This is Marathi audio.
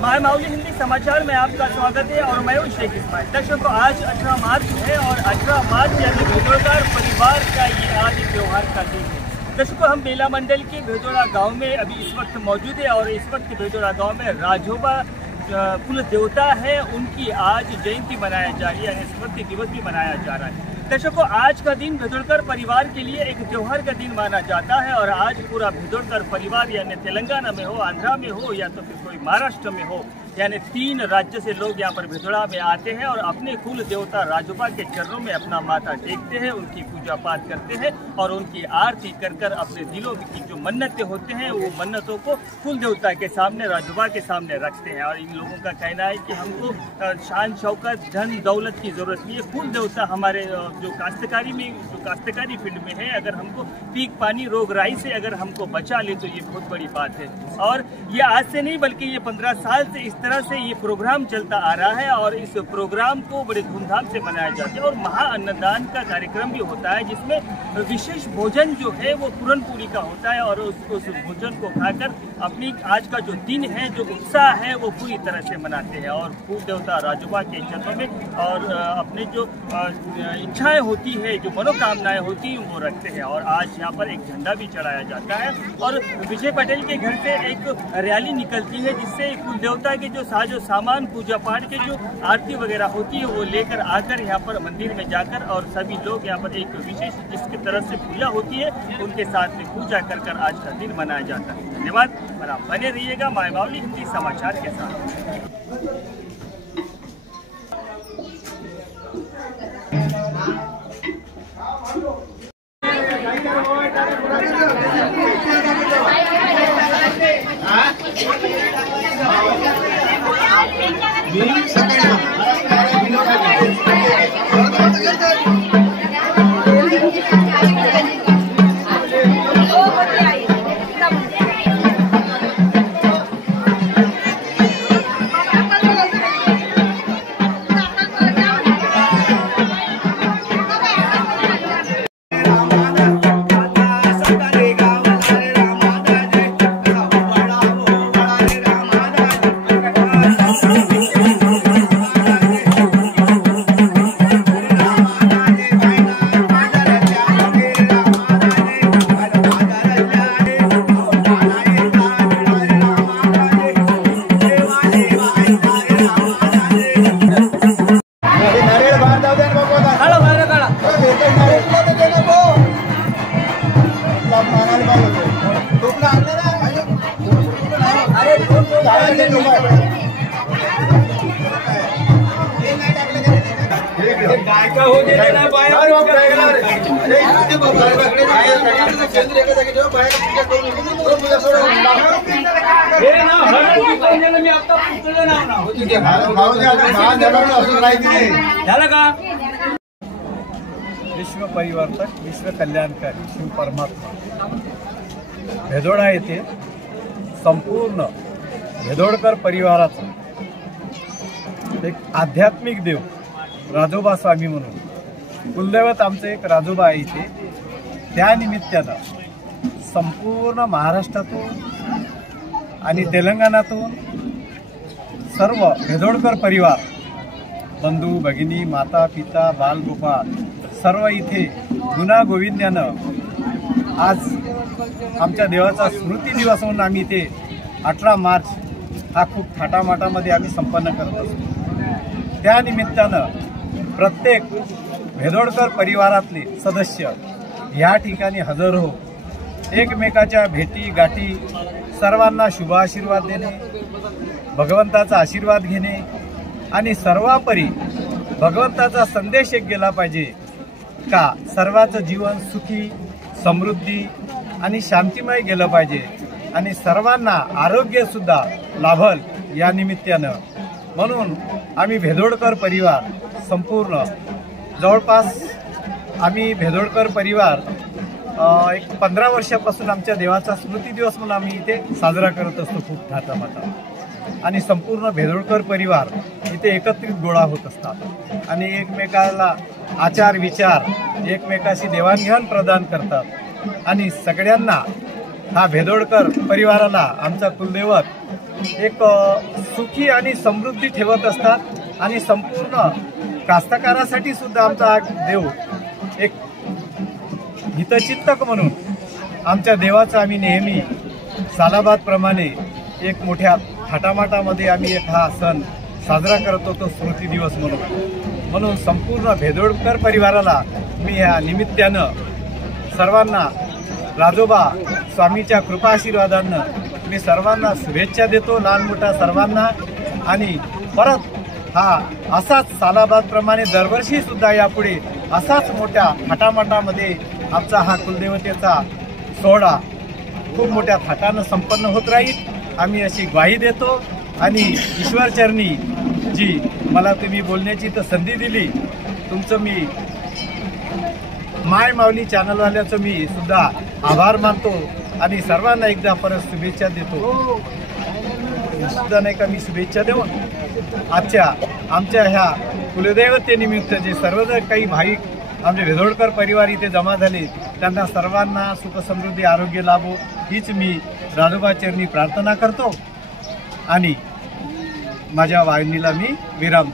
माय माउली हिंदी समाचार में आपका स्वागत है और मैं हूं शेख इस्माइल। दर्शकों, आज 18 मार्च है और 18 मार्च यानी भेदोड़कर परिवार का ये आज त्योहार का दिन है। दर्शकों, हम बेला मंडल के भेदोड़ा गांव में अभी इस वक्त मौजूद है और इस वक्त भेदोड़ा गांव में राजोबा कुल देवता है, उनकी आज जयंती मनाया जा रही है, स्मृति दिवस भी मनाया जा रहा है। दर्शकों, आज का दिन भेदोड़कर परिवार के लिए एक त्योहार का दिन माना जाता है और आज पूरा भेदोड़कर परिवार यानी तेलंगाना में हो, आंध्रा में हो या तो फिर कोई महाराष्ट्र में हो, यानी 3 राज्य से लोग यहाँ पर भेदोड़ा में आते हैं और अपने कुल देवता राजोबा के चरणों में अपना माथा टेकते हैं, उनकी पूजा पाठ करते हैं और उनकी आरती कर अपने दिलों की जो मन्नतें होते हैं वो मन्नतों को कुल देवता के सामने, राजोबा के सामने रखते हैं। और इन लोगों का कहना है कि हमको शान शौकत धन दौलत की जरूरत नहीं है, कुल देवता हमारे जो काश्तकारी फील्ड में है, अगर हमको पीक पानी रोग राई से अगर हमको बचा ले तो ये बहुत बड़ी बात है। और ये आज से नहीं बल्कि ये 15 साल से इस तरह से ये प्रोग्राम चलता आ रहा है और इस प्रोग्राम को बड़े धूमधाम से मनाया जाता है। और महा अन्नदान का कार्यक्रम भी होता है जिसमें विशेष भोजन जो है वो पूरन पूरी का होता है और उस भोजन को खाकर अपनी आज का जो दिन है, जो उत्साह है वो पूरी तरह से मनाते हैं और कुल देवता राजोबा के चरणों में और अपने जो इच्छाएं होती है, जो मनोकामनाएं होती हैं वो रखते हैं। और आज यहाँ पर एक झंडा भी चढ़ाया जाता है और विजय पटेल के घर से एक रैली निकलती है जिससे कुल देवता के जो साजो सामान, पूजा पाठ के जो आरती वगैरह होती है वो लेकर आकर यहाँ पर मंदिर में जाकर और सभी लोग यहाँ पर एक विशेष जिसकी तरह से पूजा होती है उनके साथ में पूजा कर आज का दिन मनाया जाता है। धन्यवाद और आप बने रहिएगा माय माउली हिंदी समाचार के साथ। विश्व परिवर्तक, विश्व कल्याणकारी शिव परमात्मा भेदोडा येथे संपूर्ण भेदोडकर परिवाराचा एक आध्यात्मिक देव राजोबा स्वामी म्हणून कुलदैवत आमचे एक राजोबा आहे इथे। त्या निमित्तानं संपूर्ण महाराष्ट्रातून आणि तेलंगणातून सर्व भेदोडकर परिवार, बंधू भगिनी, माता पिता, बालगोपाळ सर्व इथे गुण्यागोविंदानं आज आमच्या देवाचा स्मृती दिवस म्हणून आम्ही इथे 18 मार्च हा खूप थाटामाटामध्ये आम्ही संपन्न करत असतो। त्या निमित्तानं प्रत्येक भेदोडकर परिवारातले सदस्य या ठिकाणी हजर हो, एकमेकाच्या भेटी गाठी, सर्वांना शुभ आशीर्वाद देणे, भगवंताचा आशीर्वाद घेणे आणि सर्वापरी भगवंताचा संदेश एक गेला पाहिजे का सर्वाचं जीवन सुखी, समृद्धी आणि शांतिमय गेलं पाहिजे आणि सर्वांना आरोग्य सुद्धा लाभल या निमित्तानं। म्हणून आम्ही भेदोडकर परिवार संपूर्ण जवळपास आम्ही भेदोडकर परिवार एक 15 वर्षापासून आमच्या देवाचा स्मृती दिवस म्हणून आम्ही इथे साजरा करत असतो खूप थाटामाटा। आणि संपूर्ण भेदोडकर परिवार इथे एकत्रित गोळा होत असतात आणि एकमेकाला आचार विचार, एकमेकाशी देवाणघेवाण प्रदान करतात आणि सगळ्यांना हा भेदोडकर परिवाराला आमचा कुलदैवत एक सुखी आणि समृद्धी ठेवत असतात आणि संपूर्ण कास्तकारासाठी सुद्धा आमचा हा देव एक हितचिंतक म्हणून आमच्या देवाचा आम्ही नेहमी सालाबादप्रमाणे एक मोठ्या थाटामाटामध्ये आम्ही एक हा सण साजरा करत होतो, स्मृती दिवस म्हणून संपूर्ण भेदोडकर परिवाराला मी या निमित्तानं सर्वांना राजोबा स्वामीच्या कृपा आशीर्वादानं मी सर्वांना शुभेच्छा देतो, लहान मोठ्या सर्वांना. आणि परत हा असाच सालाबादप्रमाणे दरवर्षी सुद्धा यापुढे असाच मोठ्या थाटामाटामध्ये आमचा हा कुलदेवतेचा सोहळा खूप मोठ्या थाटानं संपन्न होत राहील आम्ही अशी ग्वाही देतो. आणि ईश्वरचरणी जी मला तुम्ही बोलण्याची तर संधी दिली, तुमचं मी माय माऊली चॅनलवाल्याचं मी सुद्धा आभार मानतो आणि सर्वांना एकदा परत शुभेच्छा देतो. सुद्धा नाही का मी शुभेच्छा देऊन आजच्या आमच्या ह्या कुलदेवतेनिमित्त जे सर्वजण काही भाविक आमचे भेदोडकर परिवार इथे जमा झाले त्यांना सर्वांना सुख समृद्धी आरोग्य लाभो हीच मी राजोबा चरणी प्रार्थना करतो आणि माझ्या वाहिनीला मी विराम